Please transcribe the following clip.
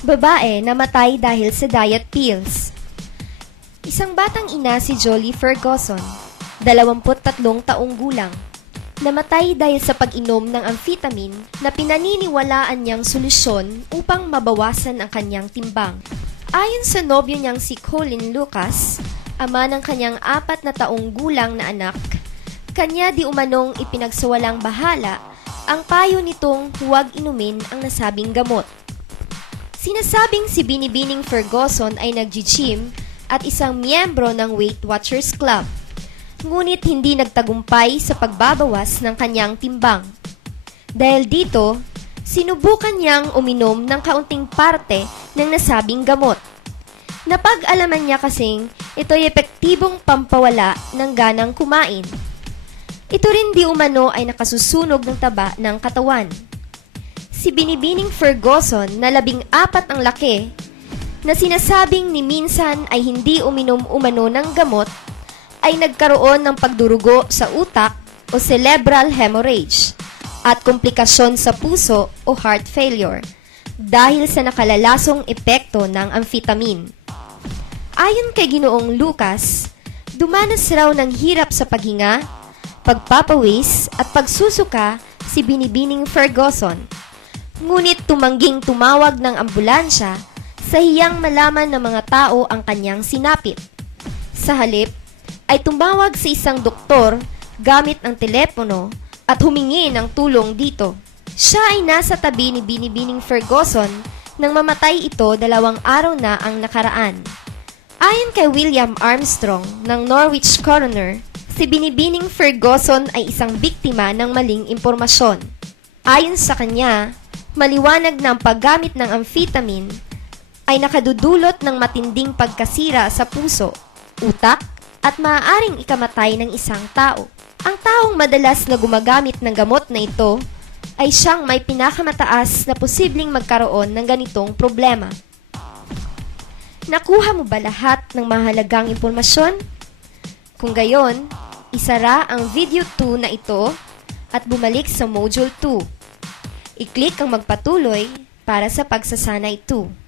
Babae namatay dahil sa diet pills. Isang batang ina si Jolie Ferguson, 23 taong gulang. Namatay dahil sa pag-inom ng amphetamine na pinaniniwalaan niyang solusyon upang mabawasan ang kanyang timbang. Ayon sa nobyo niyang si Colin Lucas, ama ng kanyang 4 na taong gulang na anak, kanya di umanong ipinagsawalang bahala ang payo nitong huwag inumin ang nasabing gamot. Sinasabing si Binibining Ferguson ay nag-gym at isang miyembro ng Weight Watchers Club. Ngunit hindi nagtagumpay sa pagbabawas ng kanyang timbang. Dahil dito, sinubukan niyang uminom ng kaunting parte ng nasabing gamot. Napag-alaman niya kasing ito'y epektibong pampawala ng ganang kumain. Ito rin di umano ay nakasusunog ng taba ng katawan. Si Binibining Ferguson na 14 ang laki, na sinasabing ni minsan ay hindi uminom umano ng gamot, ay nagkaroon ng pagdurugo sa utak o cerebral hemorrhage at komplikasyon sa puso o heart failure dahil sa nakalalasong epekto ng amphetamine. Ayon kay Ginoong Lucas, dumanas raw ng hirap sa paghinga, pagpapawis at pagsusuka si Binibining Ferguson. Ngunit tumangging tumawag ng ambulansya sa hiyang malaman ng mga tao ang kanyang sinapit. Sa halip, ay tumawag sa isang doktor gamit ang telepono at humingi ng tulong dito. Siya ay nasa tabi ni Binibining Ferguson nang mamatay ito 2 araw na ang nakaraan. Ayon kay William Armstrong ng Norwich Coroner, si Binibining Ferguson ay isang biktima ng maling impormasyon. Ayon sa kanya, maliwanag na ang paggamit ng amphetamine ay nakadudulot ng matinding pagkasira sa puso, utak, at maaaring ikamatay ng isang tao. Ang taong madalas na gumagamit ng gamot na ito ay siyang may pinakamataas na posibleng magkaroon ng ganitong problema. Nakuha mo ba lahat ng mahalagang impormasyon? Kung gayon, isara ang video 2 na ito at bumalik sa Module 2. I-click ang magpatuloy para sa pagsasanay 2.